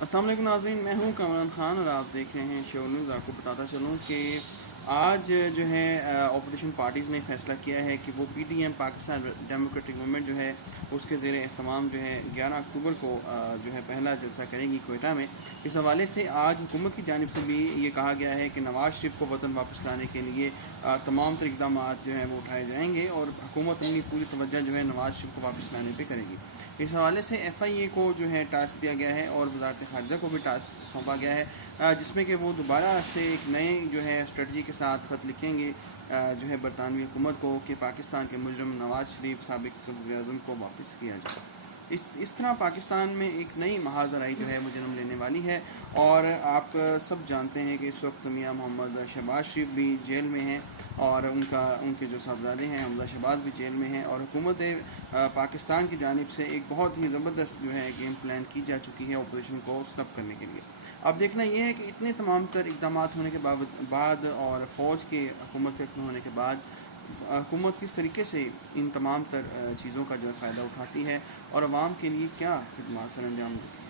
अस्सलाम वालेकुम नाज़रीन, मैं हूं कमरान खान और आप देख रहे हैं शो न्यूज़। आपको बताता चलूं कि आज जो है अपोजिशन पार्टीज़ ने फैसला किया है कि वो पीटीएम पाकिस्तान डेमोक्रेटिक मूवमेंट जो है उसके ज़ेर एहतमाम जो है 11 अक्टूबर को जो है पहला जलसा करेंगी कोयटा में। इस हवाले से आज हुकूमत की जानिब से भी ये कहा गया है कि नवाज़ शरीफ को वतन वापस लाने के लिए तमाम तर इक़दाम जो हैं वो उठाए जाएंगे और हुकूमत अपनी पूरी तवज्जो जो है नवाज़ शरीफ को वापस लाने पर करेगी। इस हवाले से FIA को जो है टास्क दिया गया है और वज़ारत ख़ारिजा को भी टास्क सौंपा गया है, जिसमें कि वो दोबारा से एक नए जो है स्ट्रेटजी के साथ ख़त लिखेंगे जो है बरतानवी हुकूमत को कि पाकिस्तान के मुजरम नवाज़ शरीफ साबिक़ वज़ीर-ए-आज़म को वापस किया जाए। इस तरह पाकिस्तान में एक नई महाजराई जो है वो जन्म लेने वाली है। और आप सब जानते हैं कि इस वक्त मियां मोहम्मद शहबाज शरीफ भी जेल में हैं और उनके जो साहबजादे हैं हमजा शहबाज भी जेल में हैं। और हुकूमत पाकिस्तान की जानिब से एक बहुत ही ज़बरदस्त जो है गेम प्लान की जा चुकी है अपोजिशन को स्नब करने के लिए। अब देखना यह है कि इतने तमाम तर इक़दाम होने के बाद और फ़ौज के हुकूमत के होने के बाद हुकूमत किस तरीके से इन तमाम तर चीज़ों का जो है फ़ायदा उठाती है और आवाम के लिए क्या खिदमत सर अंजाम देती है।